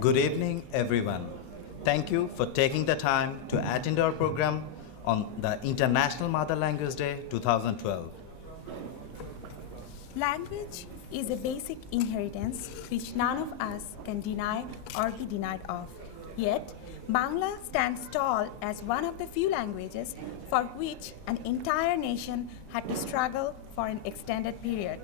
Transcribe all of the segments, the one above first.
Good evening, everyone. Thank you for taking the time to attend our program on the International Mother Language Day 2012. Language is a basic inheritance which none of us can deny or be denied of. Yet, Bangla stands tall as one of the few languages for which an entire nation had to struggle for an extended period.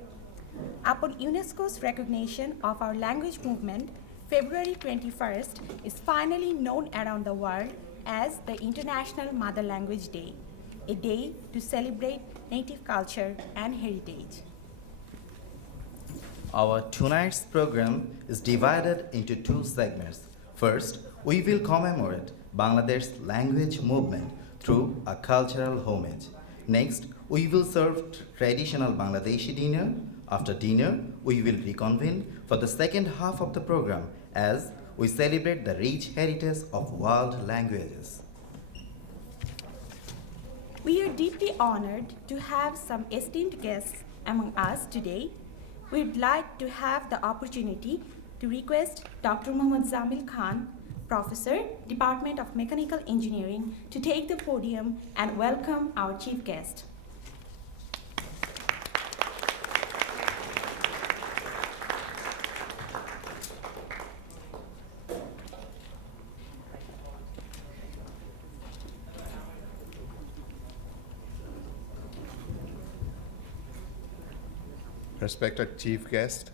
Upon UNESCO's recognition of our language movement, February 21st is finally known around the world as the International Mother Language Day, a day to celebrate native culture and heritage. Our tonight's program is divided into two segments. First, we will commemorate Bangladesh's language movement through a cultural homage. Next, we will serve traditional Bangladeshi dinner. After dinner, we will reconvene for the second half of the program as we celebrate the rich heritage of world languages. We are deeply honored to have some esteemed guests among us today. We'd like to have the opportunity to request Dr. Mohammad Zamil Khan, Professor, Department of Mechanical Engineering, to take the podium and welcome our chief guest. Respected Chief Guest,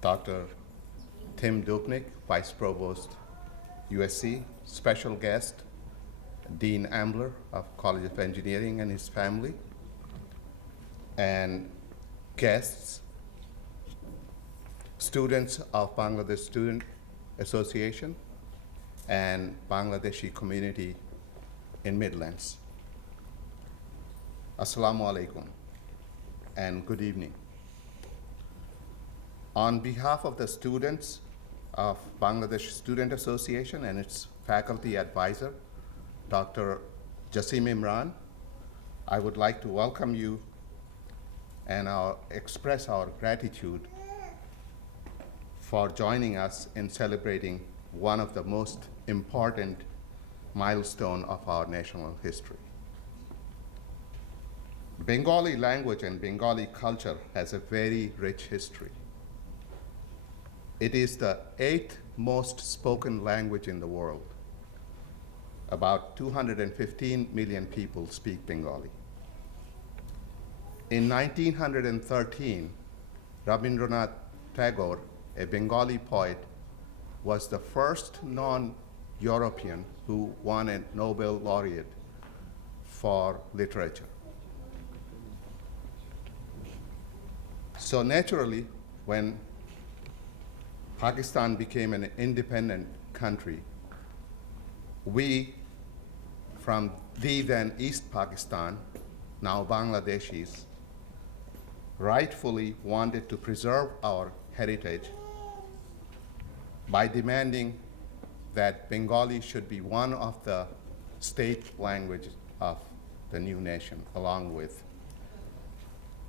Dr. Tim Dupnik, Vice Provost, USC, Special Guest, Dean Ambler of College of Engineering and his family, and guests, students of Bangladesh Student Association, and Bangladeshi community in Midlands. Assalamu alaikum and good evening. On behalf of the students of Bangladesh Student Association and its faculty advisor, Dr. Jasim Imran, I would like to welcome you and express our gratitude for joining us in celebrating one of the most important milestones of our national history. Bengali language and Bengali culture has a very rich history. It is the 8th most spoken language in the world. About 215 million people speak Bengali. In 1913, Rabindranath Tagore, a Bengali poet, was the first non-European who won a Nobel laureate for literature. So naturally, when Pakistan became an independent country, we, from the then East Pakistan, now Bangladeshis, rightfully wanted to preserve our heritage by demanding that Bengali should be one of the state languages of the new nation, along with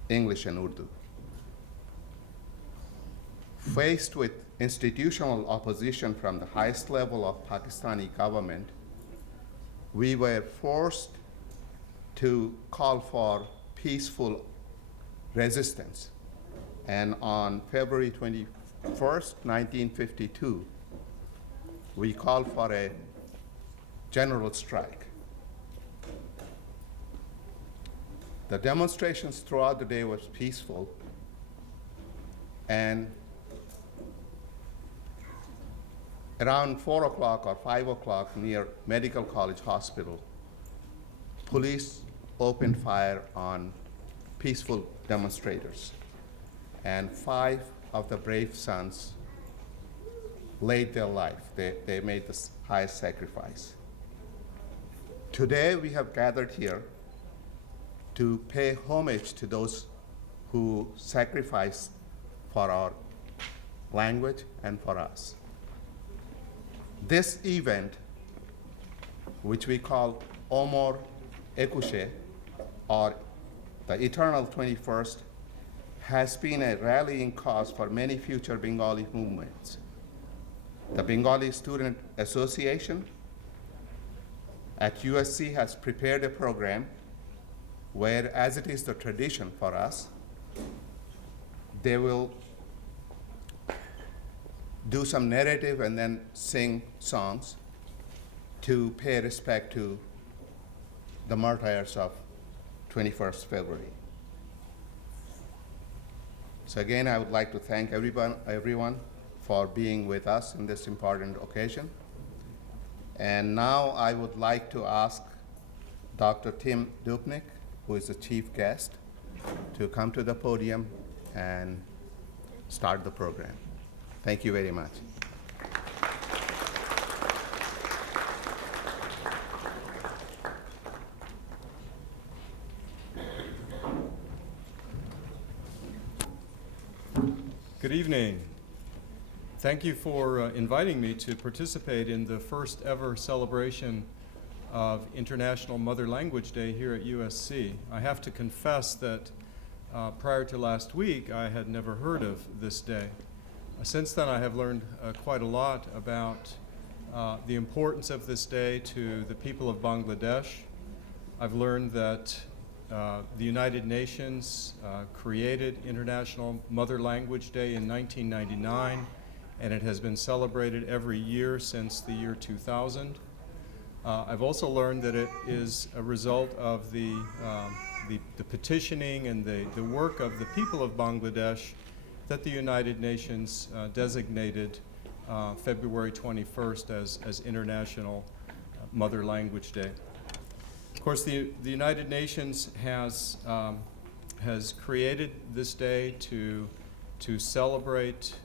English and Urdu. Faced with institutional opposition from the highest level of Pakistani government, we were forced to call for peaceful resistance. And on February 21st, 1952, we called for a general strike. The demonstrations throughout the day was peaceful, and around 4 o'clock or 5 o'clock near Medical College Hospital, police opened fire on peaceful demonstrators, and 5 of the brave sons laid their life. They made the highest sacrifice. Today we have gathered here to pay homage to those who sacrificed for our language and for us. This event, which we call Omor Ekushe, or the Eternal 21st, has been a rallying cause for many future Bengali movements. The Bengali Student Association at USC has prepared a program where, as it is the tradition for us, they will do some narrative and then sing songs to pay respect to the martyrs of 21st February. So again, I would like to thank everyone for being with us in this important occasion. And now I would like to ask Dr. Tim Dupnik, who is the chief guest, to come to the podium and start the program. Thank you very much. Good evening. Thank you for inviting me to participate in the first ever celebration of International Mother Language Day here at USC. I have to confess that prior to last week, I had never heard of this day. Since then, I have learned quite a lot about the importance of this day to the people of Bangladesh. I've learned that the United Nations created International Mother Language Day in 1999, and it has been celebrated every year since the year 2000. I've also learned that it is a result of the petitioning and the work of the people of Bangladesh that the United Nations designated February 21st as International Mother Language Day. Of course, the United Nations has created this day to celebrate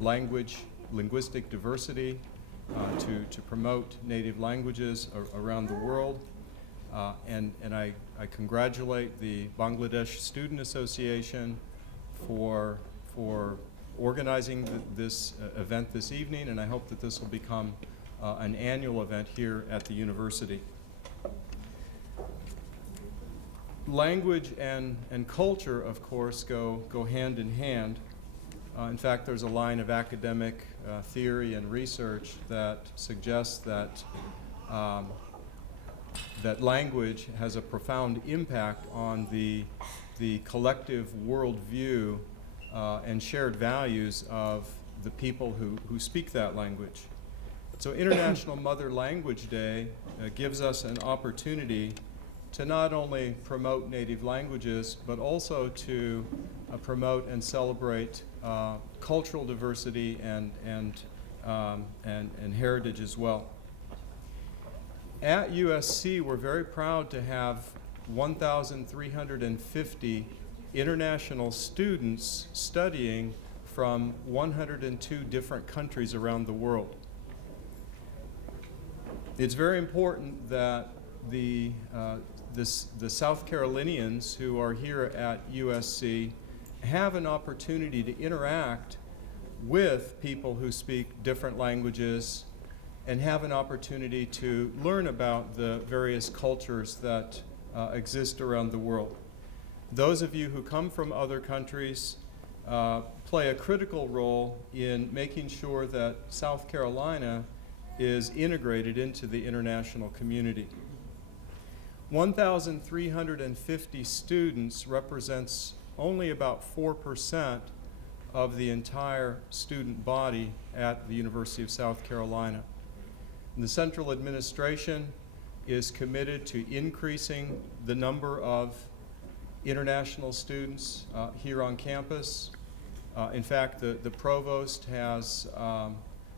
linguistic diversity, to promote native languages around the world. And I congratulate the Bangladesh Student Association for organizing this event this evening, and I hope that this will become an annual event here at the university. Language and culture, of course, go hand in hand. In fact, there's a line of academic theory and research that suggests that that language has a profound impact on the collective worldview and shared values of the people who speak that language. So International Mother Language Day gives us an opportunity to not only promote native languages, but also to promote and celebrate cultural diversity and heritage as well. At USC, we're very proud to have 1,350 international students studying from 102 different countries around the world. It's very important that the South Carolinians who are here at USC have an opportunity to interact with people who speak different languages and have an opportunity to learn about the various cultures that exist around the world. Those of you who come from other countries play a critical role in making sure that South Carolina is integrated into the international community. 1,350 students represents only about 4% of the entire student body at the University of South Carolina. And the central administration is committed to increasing the number of international students here on campus. In fact, the provost has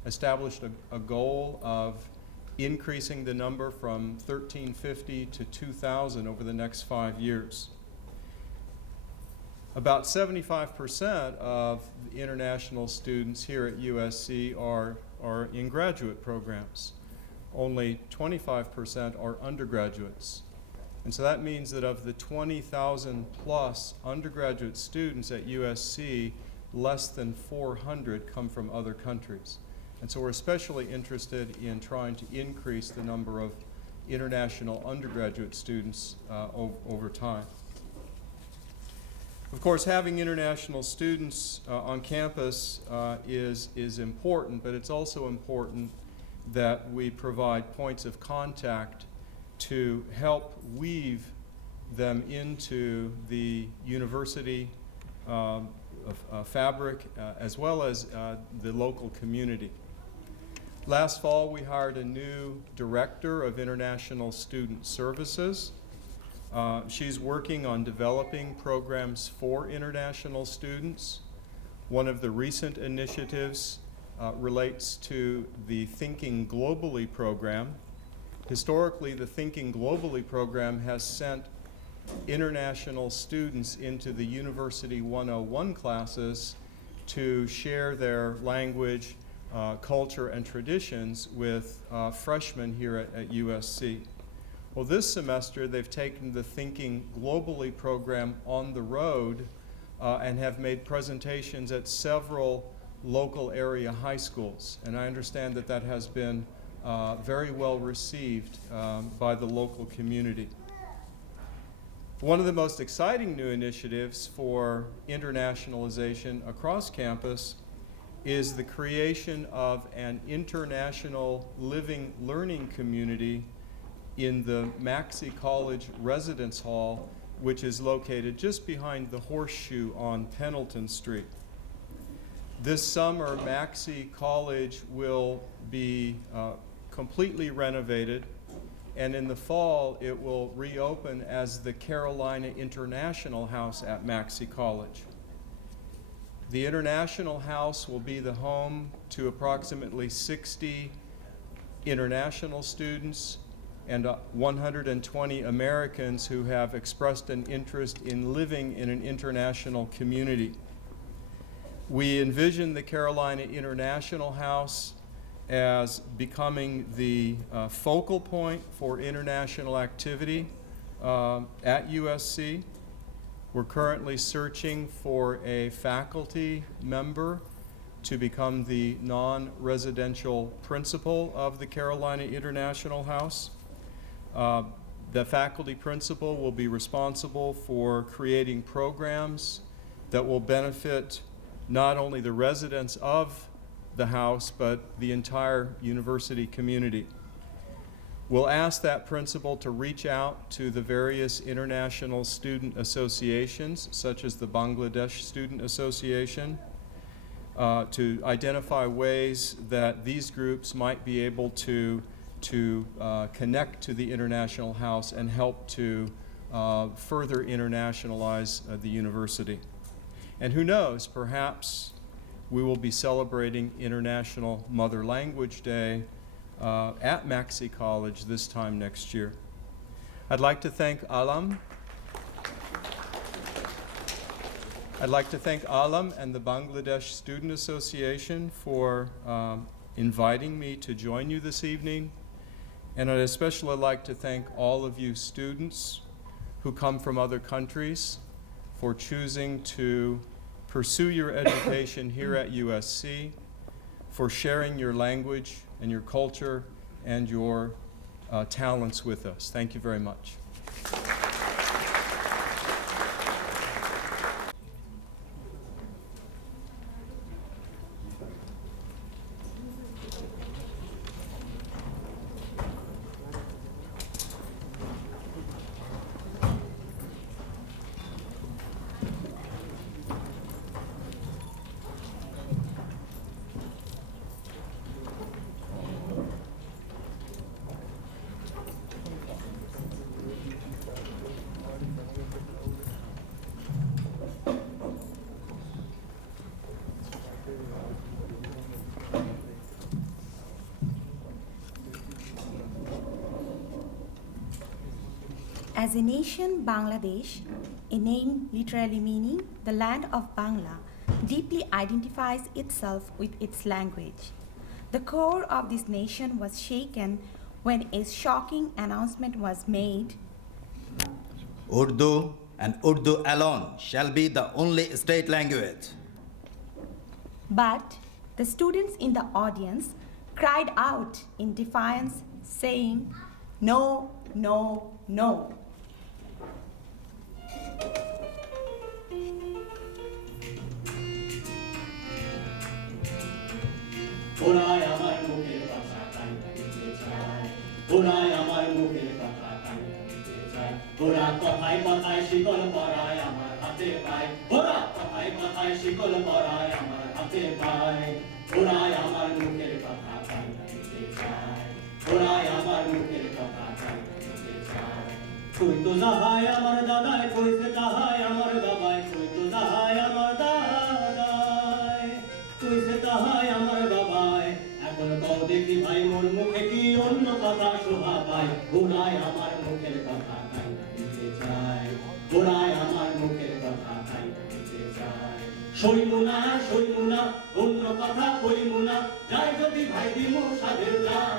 established a goal of increasing the number from 1,350 to 2,000 over the next 5 years. About 75% of the international students here at USC are in graduate programs. Only 25% are undergraduates. And so that means that of the 20,000 plus undergraduate students at USC, less than 400 come from other countries. And so we're especially interested in trying to increase the number of international undergraduate students over time. Of course, having international students on campus is important, but it's also important that we provide points of contact to help weave them into the university fabric as well as the local community. Last fall, we hired a new director of international student services. She's working on developing programs for international students. One of the recent initiatives relates to the Thinking Globally program. Historically, the Thinking Globally program has sent international students into the University 101 classes to share their language, culture, and traditions with freshmen here at USC. Well, this semester they've taken the Thinking Globally program on the road and have made presentations at several local area high schools. And I understand that that has been very well received by the local community. One of the most exciting new initiatives for internationalization across campus is the creation of an international living learning community in the Maxey College Residence Hall, which is located just behind the Horseshoe on Pendleton Street. This summer, Maxey College will be completely renovated, and in the fall, it will reopen as the Carolina International House at Maxey College. The International House will be the home to approximately 60 international students and 120 Americans who have expressed an interest in living in an international community. We envision the Carolina International House as becoming the focal point for international activity at USC. We're currently searching for a faculty member to become the non-residential principal of the Carolina International House. The faculty principal will be responsible for creating programs that will benefit not only the residents of the house, but the entire university community. We'll ask that principal to reach out to the various international student associations, such as the Bangladesh Student Association, to identify ways that these groups might be able to connect to the International House and help to further internationalize the university. And who knows, perhaps we will be celebrating International Mother Language Day at Maxey College this time next year. I'd like to thank Alam. I'd like to thank Alam and the Bangladesh Student Association for inviting me to join you this evening. And I'd especially like to thank all of you students who come from other countries for choosing to pursue your education here at USC, for sharing your language and your culture and your talents with us. Thank you very much. As a nation, Bangladesh, a name literally meaning the land of Bangla, deeply identifies itself with its language. The core of this nation was shaken when a shocking announcement was made. Urdu and Urdu alone shall be the only state language. But the students in the audience cried out in defiance, saying, "No, no, no." ওরাই আমার মুখের কথা তাই বলতে চায় ওরাই আমার মুখের কথা তাই বলতে চায় ওরা কথায় কথায় শিকল পরায় আমার হাতে পায় ওরা কথায় কথায় শিকল পরায় আমার হাতে পায় ওরাই আমার মুখের কথা তাই বলতে চায় ওরাই আমার মুখের কথা তাই বলতে চায় কই তো যাহায় আমার দাদায় কইছে তাহায় আমার বাবায় কই তো যাহায় আমার দাদায় কইছে তাহায় আমার বাবায় এখন কও দেখি ভাই মোর মুখে কি অন্য কথা শোভা পায় ওরাই আমার মুখের কথা তাই বলতে চায় ওরাই আমার মুখের কথা তাই বলতে চায় সইমুনা সইমুনা অন্য কথা কইমুনা যাই যদি ভাই দিমু সাধের জান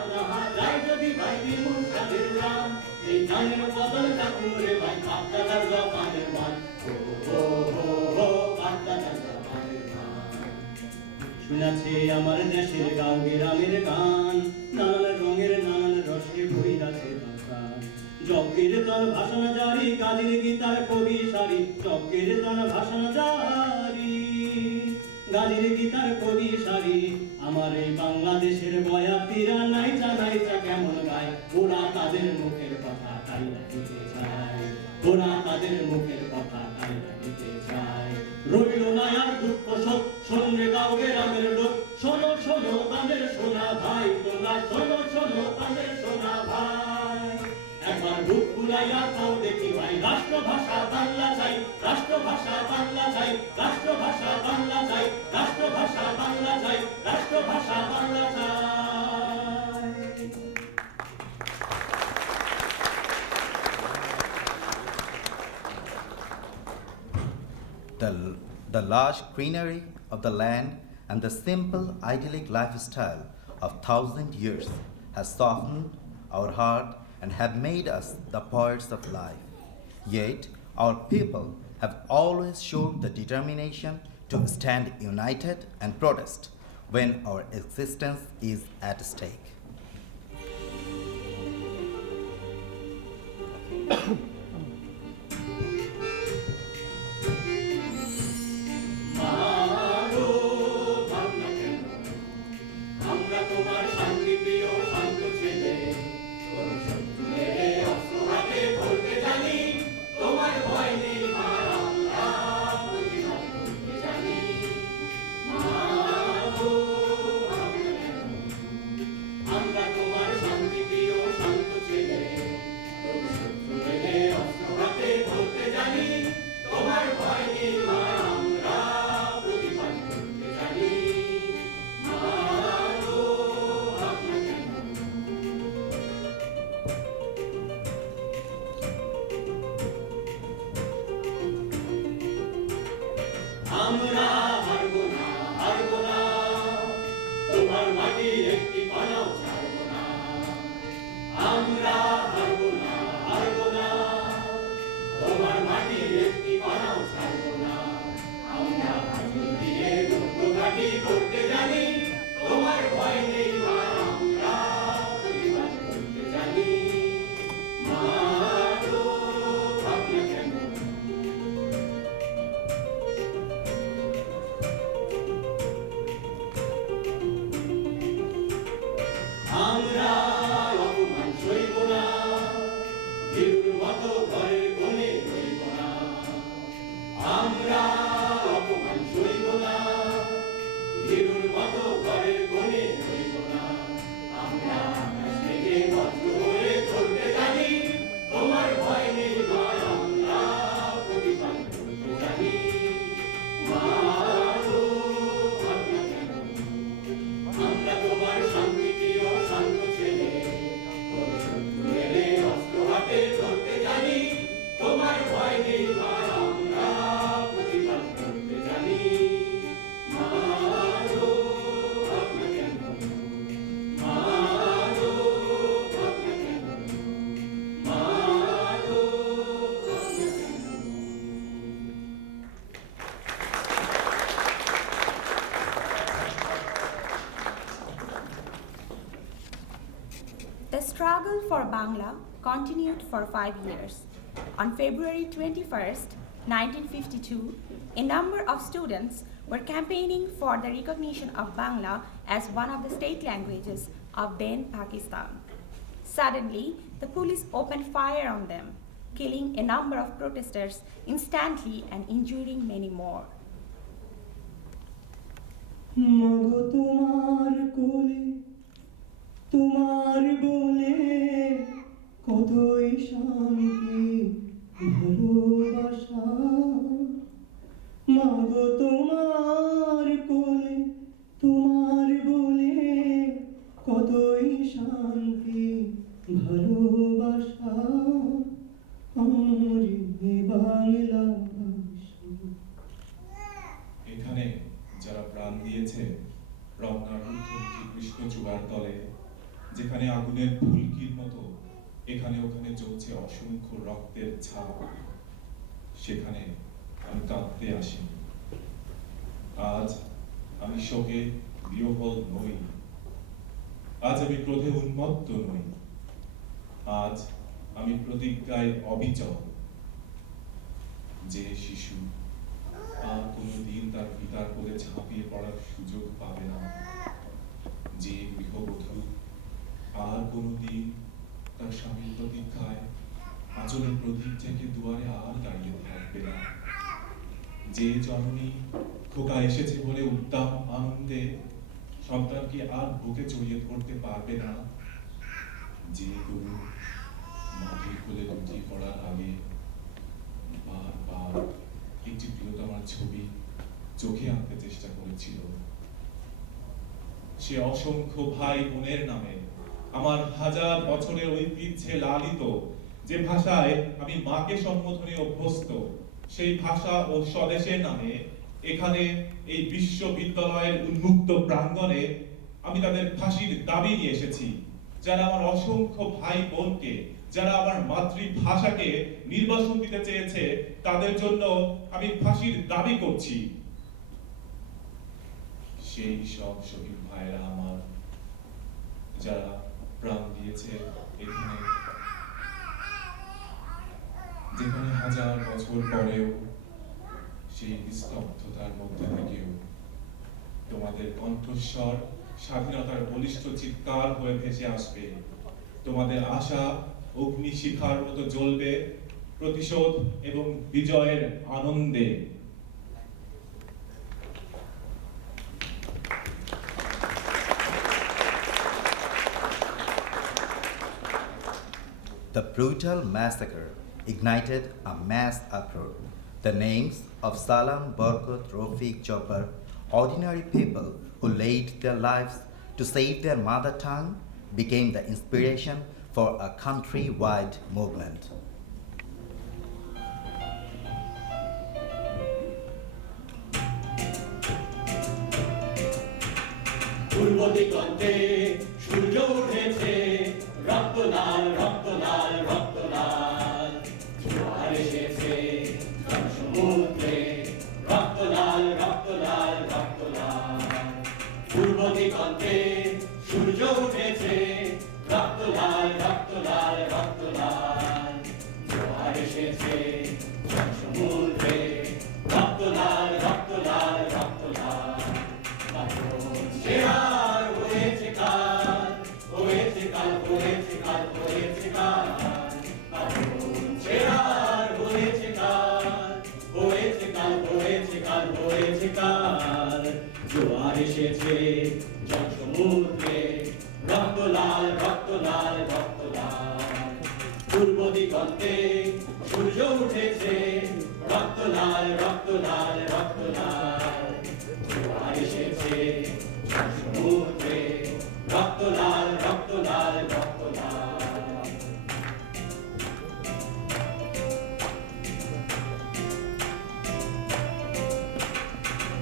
যাই যদি ভাই দিমু সাধের জান এই জানের বদলটা কুমরে ভাই বাপদাদার জমানের মান ও বাপদাদার জমানের মান শুনেছি আমার দেশের গাঁও গ্রামের গান নানান রঙের নানান রসে বইরাছে বাগান জগের তন ভাষণ জারি কাজের গীতার কবি সারি জগের তন ভাষণ জারি গাজীর গীতার কবি সারি আমার এই বাংলাদেশের বয়াতিরা নাই জানাইটা কেমন গায় ওরা তাদের মুখের কথা তাই রাখতে চায় ওরা তাদের মুখের কথা তাই রাখতে চায় রইল না আর দুঃখ শোক শোনে গাঁও গ্রামের লোক শোনো শোনো তাদের শোনা ভাই তোমরা শোনো শোনো তাদের শোনা ভাই একবার বুক ফুলাইয়া তাও দেখি ভাই রাষ্ট্রভাষা বাংলা চাই রাষ্ট্রভাষা বাংলা চাই রাষ্ট্রভাষা বাংলা চাই রাষ্ট্রভাষা বাংলা চাই রাষ্ট্রভাষা বাংলা চাই The lush greenery of the land and the simple idyllic lifestyle of 1,000 years has softened our heart and have made us the poets of life. Yet, our people have always shown the determination to stand united and protest when our existence is at stake. আমরা তোমার শান্তি প্রিয় শান্ত ছেলে কোন শত্রু এলে অস্ত্র হাতে ধরতে জানি তোমার ভয় নেই মা আমরা প্রতিবাদ করতে জানি মা গো আমরা তোমার শান্তি প্রিয় শান্ত ছেলে কোন শত্রু এলে অস্ত্র হাতে ধরতে জানি তোমার ভয় নেই মা আমরা প্রতিবাদ করতে জানি আমরা হারবো না তোমার মাটির একটি কণাও ছাড়বো না আমরা হারবো না তোমার মাটির একটি কণাও ছাড়বো না আমরা হাজুর দিয়ে দুর্গ ঘাটি করতে জানি তোমার ভয় নেই মা আমরা প্রতিবাদ করতে জানি মা গো ভাবনা কেন আমরা অপমান সইব না ভীরুর মতো ঘরের কোণে রইব না আমরা অপমান সইব না ভীরুর মতো ঘরের কোণে রইব না আমরা আকাশ থেকে বজ্র হয়ে চলতে জানি তোমার ভয় নেই মা আমরা প্রতিবাদ করতে জানি মা গো ভাবনা কেন আমরা তোমার শান্তি প্রিয় শান্ত ছেলে কোন শত্রু এলে অস্ত্র হাতে ধরতে জানি তোমার ভয় নেই মা আমরা প্রতিবাদ করতে জানি মা গো ভাবনা কেন মা গো ভাবনা কেন মা গো ভাবনা কেন The struggle for Bangla continued for 5 years. On February 21st, 1952, a number of students were campaigning for the recognition of Bangla as one of the state languages of then Pakistan. Suddenly, the police opened fire on them, killing a number of protesters instantly and injuring many more. মাগো তোমার কোলে তোমার বলে কতই শান্তি ভালোবাসা মাগো তোমার কোলে তোমার বলে কতই শান্তি ভালোবাসা আমার বাংলা ভাষা। এখানে যারা প্রাণ দিয়েছে রমনার ঊর্ধ্বমুখী কৃষ্ণচূড়ার তলে, যেখানে আগুনের ফুলকির মতো এখানে ওখানে জ্বলছে অসংখ্য রক্তের ছাপ, সেখানে আমি কাঁদতে আসিনি। আজ আমি শোকে বিহ্বল নই, আজ আমি ক্রোধে উন্মত্ত নই, আজ আমি প্রতিজ্ঞায় অবিচল। যে শিশু আর কোনোদিন তার পিতার কোলে ঝাঁপিয়ে পড়ার সুযোগ পাবে না, যে গৃহবধূ আর কোনোদিন তার স্বামীর প্রতীক্ষায় আঁচলের প্রদীপ থেকে দুয়ারে আর দাঁড়িয়ে থাকবে না, যে জননী খোকা এসেছে বলে উদ্দাম আনন্দে সন্তানকে আর বুকে জড়িয়ে ধরতে পারবে না, যে গরু মাটির কোলে লুটিয়ে পড়ার আগে বারবার একটি প্রিয়তমার ছবি চোখে আনতে চেষ্টা করেছিল, সে অসংখ্য ভাই বোনের নামে আমার হাজার বছরের ঐতিহ্যে লালিত যে ভাষায় আমি মাকে সম্বোধনে অভ্যস্ত, সেই ভাষা ও স্বদেশের নামে এখানে এই বিশ্ববিদ্যালয়ের উন্মুক্ত প্রাঙ্গণে আমি তাদের ফাঁসির দাবি নিয়ে এসেছি। যারা আমার অসংখ্য ভাই বোনকে, যারা আমার মাতৃভাষাকে নির্বাসন দিতে চেয়েছে, তাদের জন্য আমি ফাঁসির দাবি করছি। সেই সব শহীদ ভাইরা আমার, যারা প্রাণ দিয়েছে এখানে, যেখানে হাজার বছর পরেও সেই নিস্তব্ধতার মধ্যে থেকেও তোমাদের কণ্ঠস্বর স্বাধীনতার বলিষ্ঠ চিৎকার হয়ে ভেসে আসবে। তোমাদের আশা অগ্নিশিখার মতো জ্বলবে প্রতিশোধ এবং বিজয়ের আনন্দে। The brutal massacre ignited a mass uproar. The names of Salam, Barkut, Rafiq, Jabbar, ordinary people who laid their lives to save their mother tongue, became the inspiration for a country-wide movement. পূর্ব দিগন্তে সূর্য উঠেছে, রক্ত লাল রক্ত লাল রক্ত লাল, জোয়ার এসেছে সমুদ্রে, রক্ত লাল রক্ত লাল রক্ত লাল। পূর্ব দিগন্তে সূর্য উঠেছে, রক্ত লাল রক্ত লাল রক্ত লাল, জোয়ার এসেছে সমুদ্রে, রক্ত লাল রক্ত লাল রক্ত লাল। চেয়ার হয়েছে কাল, হয়েছে কাল, হয়েছে কাল, হয়েছে কাল, চেয়ার হয়েছে কাল, হয়েছে কাল, হয়েছে কাল, হয়েছে কাল, জোয়ার এসেছে সমুদ্রে, রক্ত লাল রক্ত লাল রক্ত লাল। পূর্ব দিগন্তে সূর্য উঠেছে, রক্ত লাল রক্ত লাল রক্ত লাল, জোয়ার এসেছে সমুদ্রে, রক্ত লাল রক্ত লাল রক্ত লাল।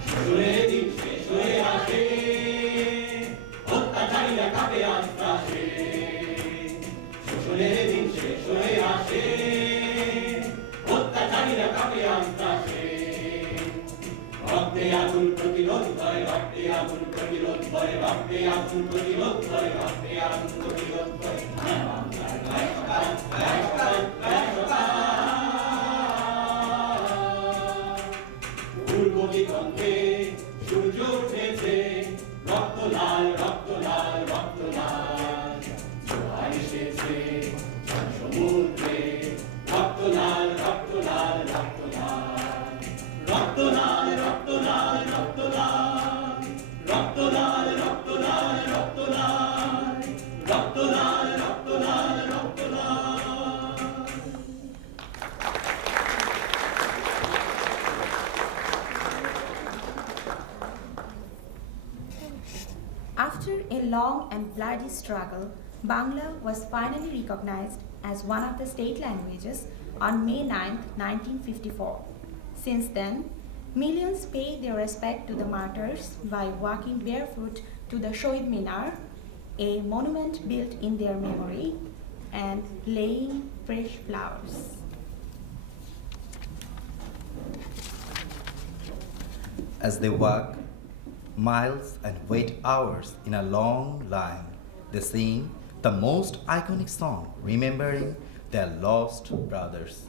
শেষের দিন শেষ হয়ে আসে, অত্যাচারীরা কাঁপে আস্তে, শেষের দিন শেষ হয়ে আসে, অত্যাচারীরা কাঁপে আস্তে, রক্তে আগুন প্রতিরোধ করে, রক্তে আগুন প্রতিরোধ করে, রক্তে আগুন প্রতিরোধ করে, রক্তে আগুন প্রতিরোধ করে। পূর্ব দিগন্তে After a long and bloody struggle, Bangla was finally recognized as one of the state languages on May 9, 1954. Since then, millions pay their respect to the martyrs by walking barefoot to the Shohid Minar, a monument built in their memory, and laying fresh flowers. As they walk miles and wait hours in a long line, they sing the most iconic song, remembering their lost brothers.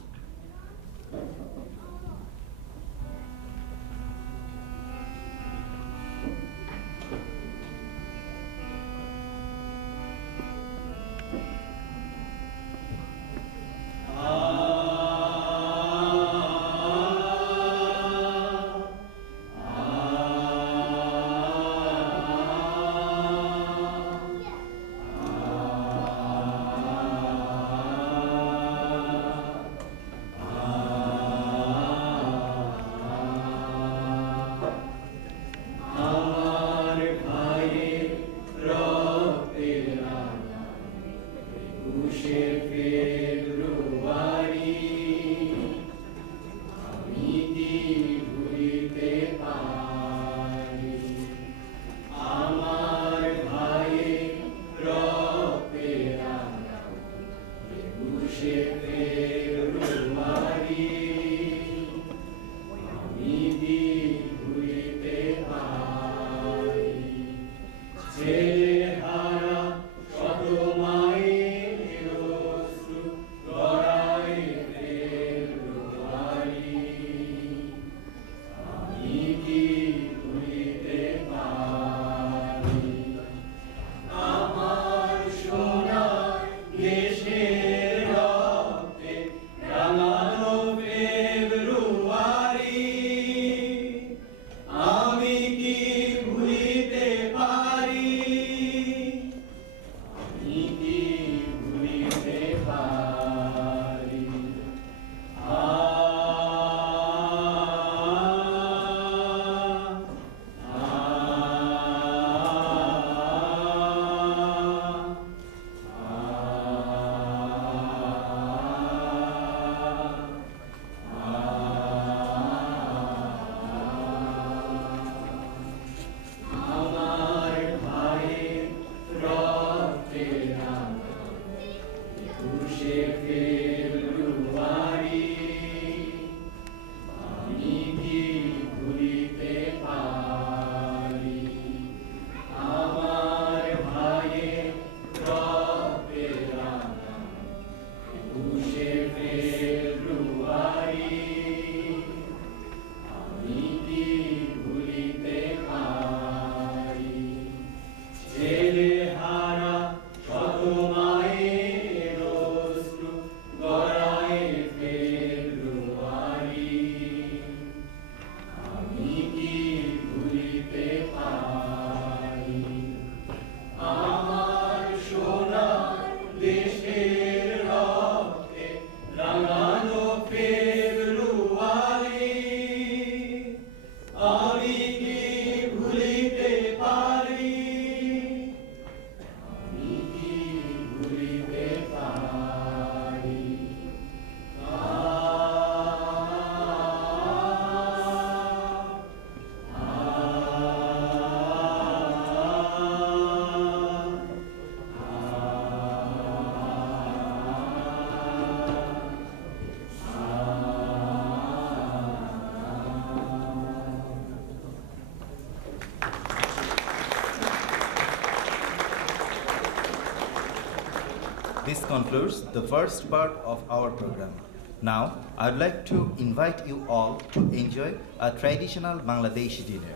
This concludes the first part of our program. Now, I'd like to invite you all to enjoy a traditional Bangladeshi dinner.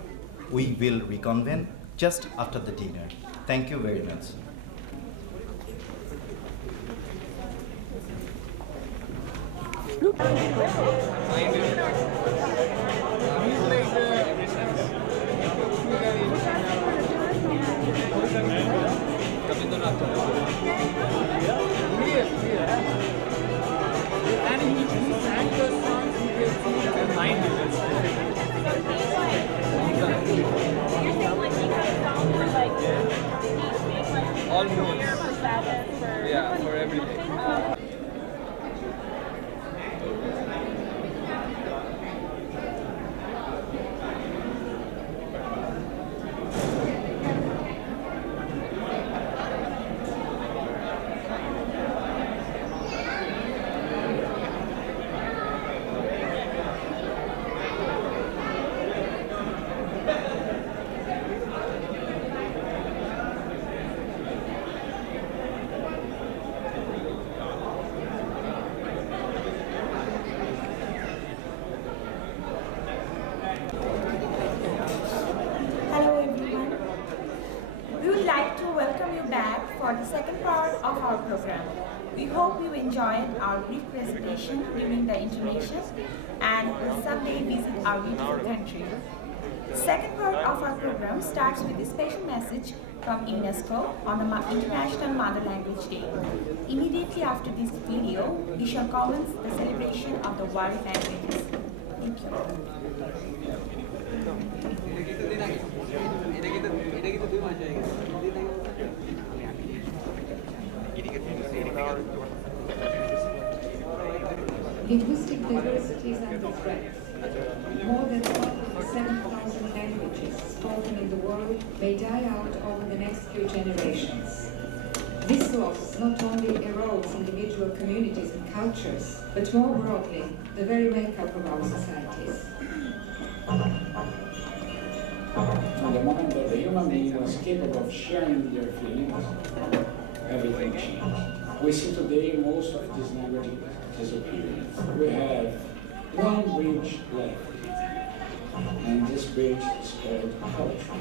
We will reconvene just after the dinner. Thank you very much. Like all notes. Yeah, for everything. Hello everyone. We would like to welcome you back for the second part of our program. We hope you enjoyed our brief presentation during the intermission and will someday visit our beautiful country. The second part of our program starts with a special message from UNESCO on the International Mother Language Day. Immediately after this video, we shall commence the celebration of the world languages. Thank you. Linguistic diversity is under threat. More than 7,000 languages spoken in the world may die out over the next few generations. This loss not only erodes individual communities and cultures, but more broadly, the very makeup of our societies. From the moment that the human being was capable of sharing their feelings, everything changed. We see today most of these languages disappearing. We have one bridge left, and this bridge is called culture.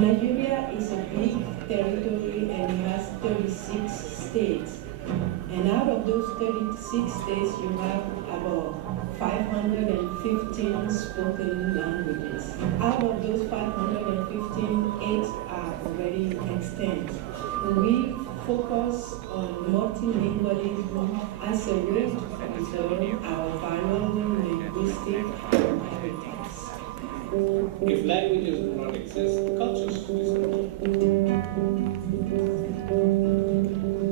Nigeria is a big territory and has 36 states. And out of those 36 states, you have about 515 spoken languages. Out of those 515, 8 are already extant. We focus on multilingualism as a way to preserve our valuable linguistic inheritance. If languages do not exist, cultures do.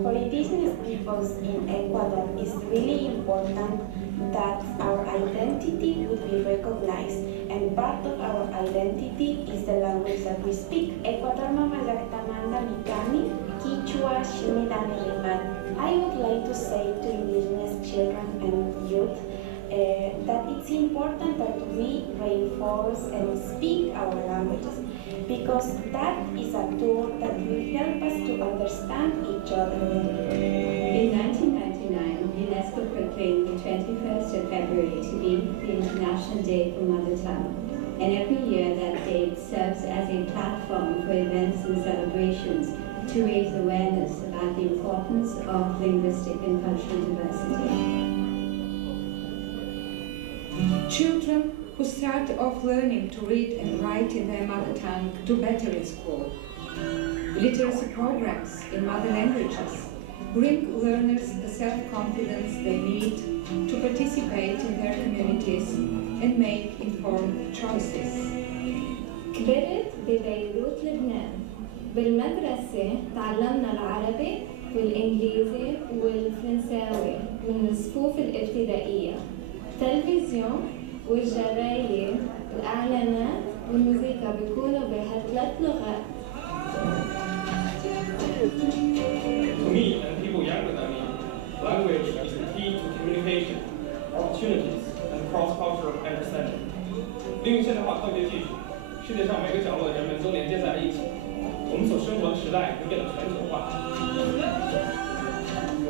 For indigenous peoples in Ecuador, it's really important that our identity would be recognized, and part of our identity is the language that we speak. Ecuador mama yaktamanda mikami, Kichwa shimidani liman. I would like to say to indigenous children and youth that it's important that we reinforce and speak our languages, because that is a tool that will help us to understand each other. In 1999, UNESCO proclaimed the 21st of February to be the International Day for Mother Tongue. And every year that date serves as a platform for events and celebrations to raise awareness about the importance of linguistic and cultural diversity. Children who start off learning to read and write in their mother tongue do better in school. Literacy programs in mother languages bring learners the self-confidence they need to participate in their communities and make informed choices. كبرت ببيروت لبنان. بالمدرسة تعلمنا العربي والإنجليزي والفرنساوي من الصفوف الابتدائية. التلفزيون والجرايد الإعلانات والموسيقى بيكونوا بهالثلاث لغات. To me and people younger than me, language is the key to communication, opportunities, and cross-cultural understanding. 利用现代化科学技术，世界上每个角落的人们都连接在一起。我们所生活的时代会变得全球化。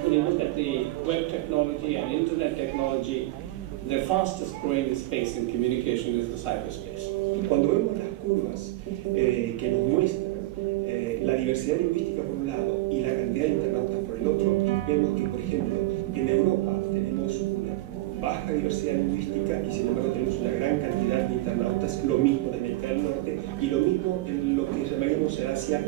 When you look at the web technology and internet technology, the fastest growing space in communication is the cyberspace. Cuando vemos las curvas que nos muestran la diversidad lingüística por un lado y la cantidad de internautas por el otro, vemos que, por ejemplo, en Europa tenemos una baja diversidad lingüística y sin embargo tenemos una gran cantidad de internautas, lo mismo en América del Norte y lo mismo en lo que llamaríamos el Asia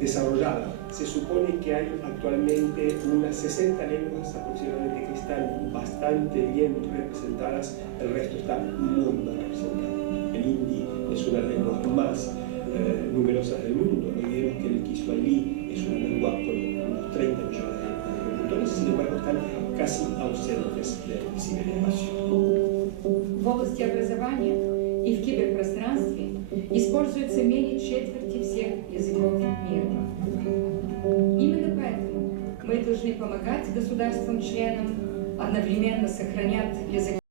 desarrollada. Se supone que hay actualmente unas 60 lenguas aproximadamente que están bastante bien representadas, el resto está muy mal representado. El hindi es una de las lenguas más numerosas del mundo. No olvidemos que el Kiswahili es una lengua con unos 30 millones de locutores, sin embargo están casi ausentes del ciberespacio. В области образования и в киберпространстве используется менее четверти всех языков мира. Именно поэтому мы должны помогать государствам-членам одновременно сохранять язык